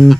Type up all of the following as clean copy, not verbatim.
Mohon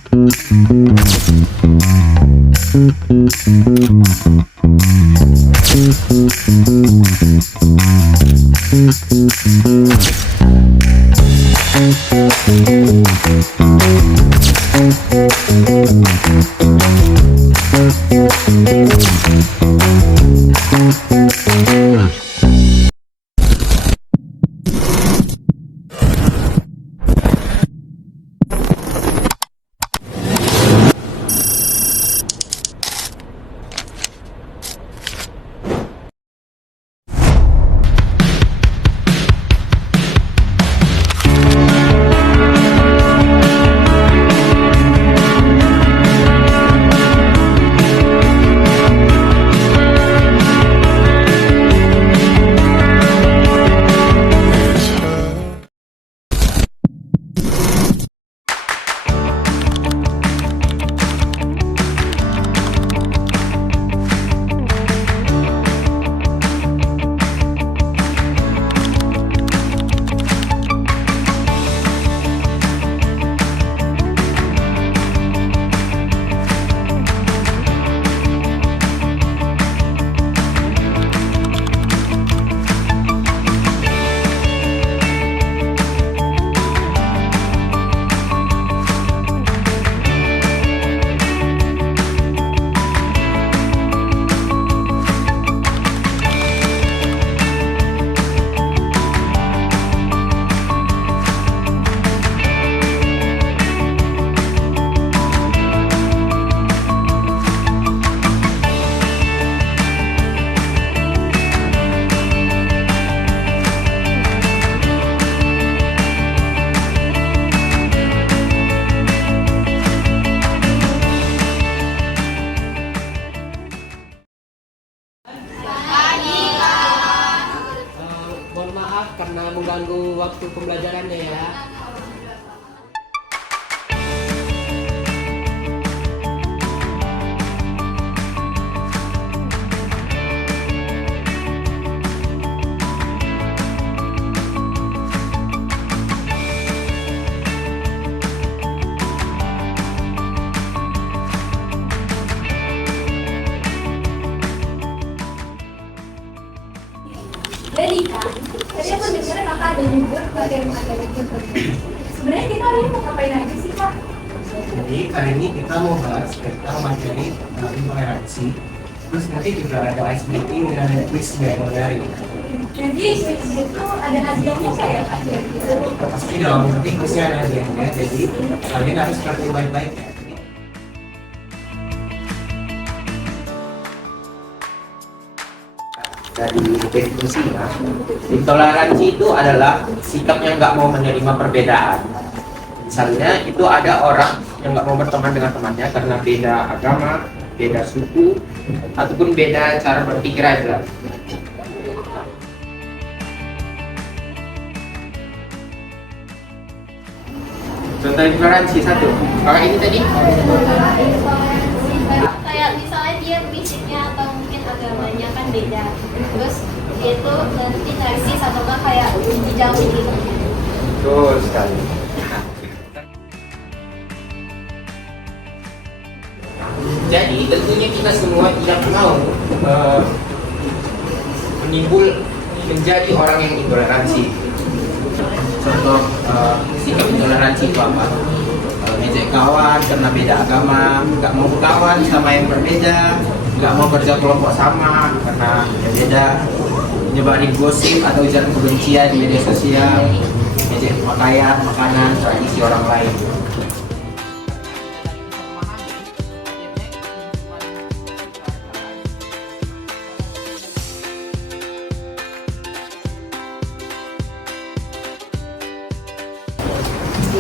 maaf karena mengganggu waktu pembelajarannya ya. Jadi kan, tadi aku dengar kakak ada libur bagaimana sebenarnya kita hari ini mau ngapain aja sih kak? Jadi kali ini kita mau bahas tentang materi intoleransi. Terus nanti juga ada ice breaking dan ada quiz yang menarik. Jadi itu ada hadiahnya kayak kak? Pasti dong, nanti quiznya ada hadiahnya. Jadi kalian harus perhatiin baik-baik ya. Dari definisinya, intoleransi itu adalah sikap yang nggak mau menerima perbedaan. Misalnya itu ada orang yang nggak mau berteman dengan temannya karena beda agama, beda suku, ataupun beda cara berpikir aja. Contoh intoleransi satu, kakak ini tadi. Kayak misalnya dia fisiknya atau mungkin agamanya kan beda, terus dia tuh nanti narsis atau enggak kayak dijauhin gitu. Betul sekali. Jadi tentunya kita semua tidak mau menjadi orang yang intoleransi. Contoh sikap intoleransi itu apa? Ngejek kawan karena beda agama, nggak mau berkawan sama yang berbeda, nggak mau kerja kelompok sama karena yang beda, nyebarin gosip atau ujaran kebencian di media sosial, ngejek pakaian, makanan, tradisi orang lain.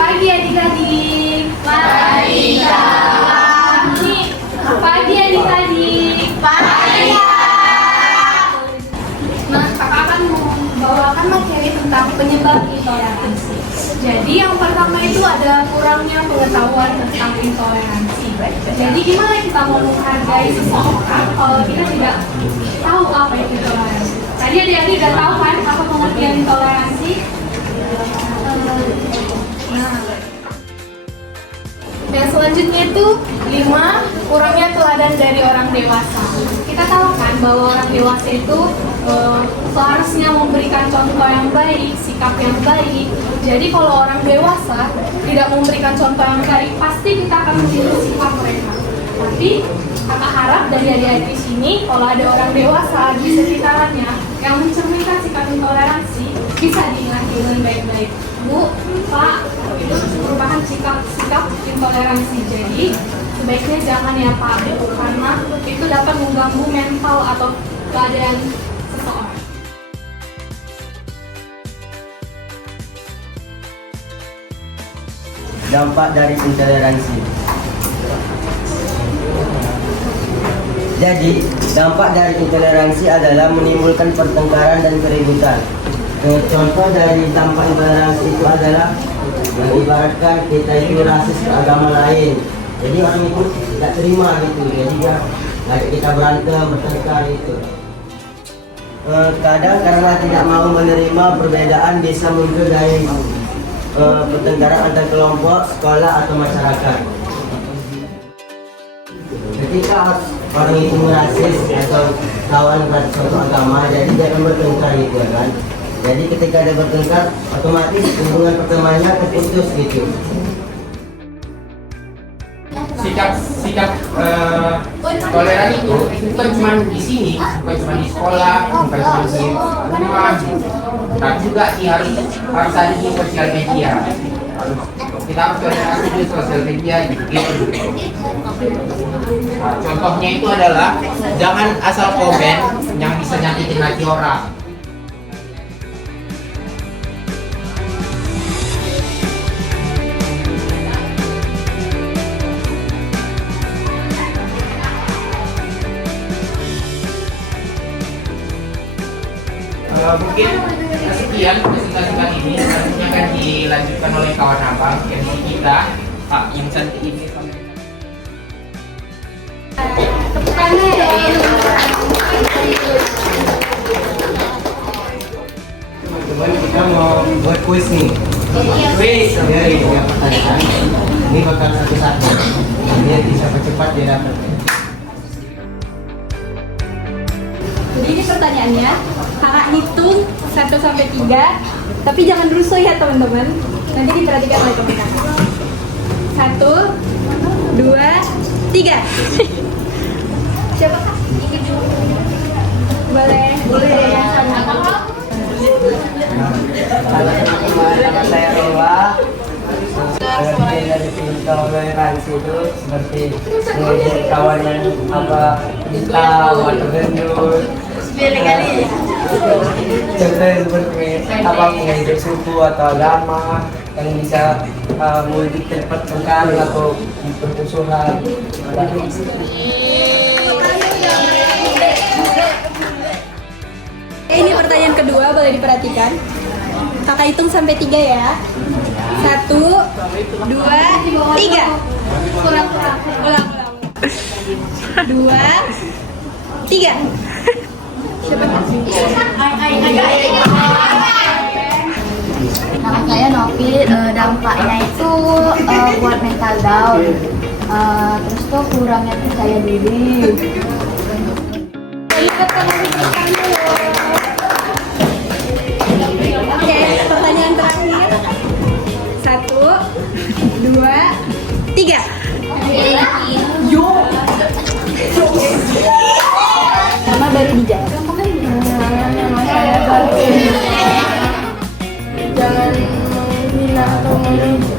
Pagi adik-adik. Pagi, Kak. Pagi adik-adik. Pagi. Nah, kakak akan membawakan materi tentang penyebab intoleransi. Jadi yang pertama itu ada kurangnya pengetahuan tentang intoleransi. Jadi gimana kita mau menghargai seseorang kalau kita tidak tahu apa itu intoleransi? Tadi adik-adik udah tahu kan apa pengertian intoleransi? Nah, besok selanjutnya itu 5, kurangnya teladan dari orang dewasa. Kita tahu kan bahwa orang dewasa itu seharusnya memberikan contoh yang baik, sikap yang baik. Jadi kalau orang dewasa tidak memberikan contoh yang baik, pasti kita akan meniru sikap mereka. Tapi kakak harap dari adik-adik di sini, kalau ada orang dewasa di sekitarnya yang mencerminkan sikap intoleransi, bisa dinilai dengan baik-baik. Bu, Pak, itu merupakan sikap intoleransi. Jadi sebaiknya jangan ya Pak, karena itu dapat mengganggu mental atau keadaan seseorang. Dampak dari intoleransi. Jadi, dampak dari intoleransi adalah menimbulkan pertengkaran dan keributan. Contoh dari dampak intoleransi itu adalah ibaratkan kita itu rasis ke agama lain. Jadi orang itu tidak terima gitu. Jadi dia ngajak kita berantem, bertengkar gitu. Kadang karena tidak mau menerima perbedaan bisa muncul dari pertengkaran antar kelompok, sekolah atau masyarakat. Ketika orang itu rasis atau lawan suatu agama, jadi dia akan bertengkar gitu kan. Jadi ketika dia bertengkar, otomatis hubungan pertemanannya terputus gitu. Sikap toleran itu bukan cuma di sini, bukan cuma di sekolah, bukan cuma di rumah, tapi juga harus ada di sosial media. Kita harus toleransi di sosial media gitu. Nah, contohnya itu adalah jangan asal komen yang bisa nyakitin hati orang. Mungkin sekian presentasi kali ini, selanjutnya akan dilanjutkan oleh kawan abang MC kita, Pak yang cantik ini. Teman-teman, kita mau buat kuis nih. Kuis dari yang pertanyaan. Ini bakal satu-satu. Biar bisa cepat dia dapat. Jadi ini pertanyaannya, kakak hitung 1 sampai 3, tapi jangan rusuh ya teman-teman. Nanti diperhatikan oleh teman-teman. 1, 2, 3. Siapa kak? Boleh. Yang sama. Halo teman-teman, saya Rewa. Dari intoleransi itu seperti mengejek kawan yang hitam atau gendut. Contohnya seperti mengejek suku atau agama yang bisa mengejek pertengkaran atau permusuhan. Ini pertanyaan kedua, boleh diperhatikan. Kakak hitung sampai 3 ya. 1, 2, 3. Ulang. 2, 3. Siapa? Nama saya Novi, dampaknya itu buat mental down, terus tuh kurangnya percaya diri. Oke, pertanyaan terakhir. 1, 2, 3. Nama baru dijawab. Nama saya baru. Jangan menghina atau menuduh.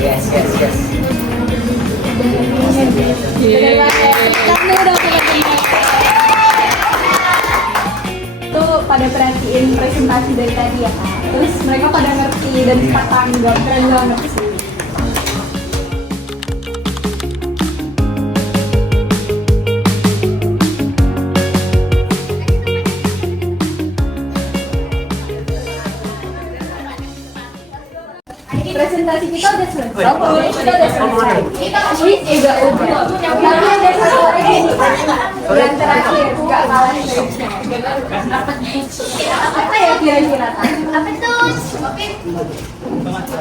Yes. Kamu udah itu pada perhatiin presentasi dari tadi ya kak. Terus mereka pada ngerti dan bisa tanggap, keren banget sih. Presentasi kita udah selesai. Kita udah selesai. Kita juga udah. Tapi ada satu lagi nih. Yang terakhir, nggak kalah seriusnya. Apa ya kira-kira? Apa tuh? Oke.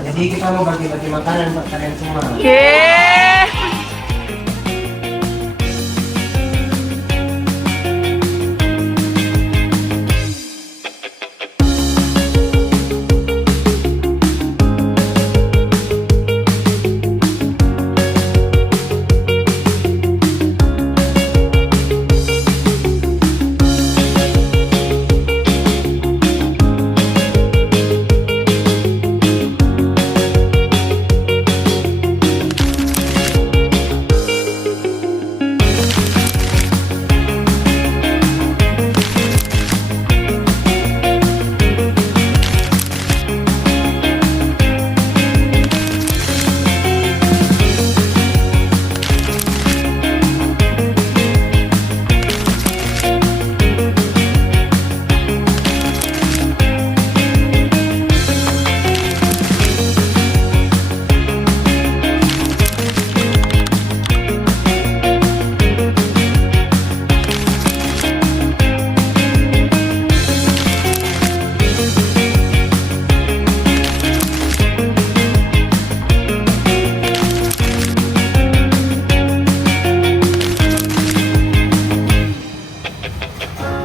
Jadi kita mau bagi-bagi makanan buat kalian semua.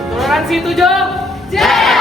Toleransi 7.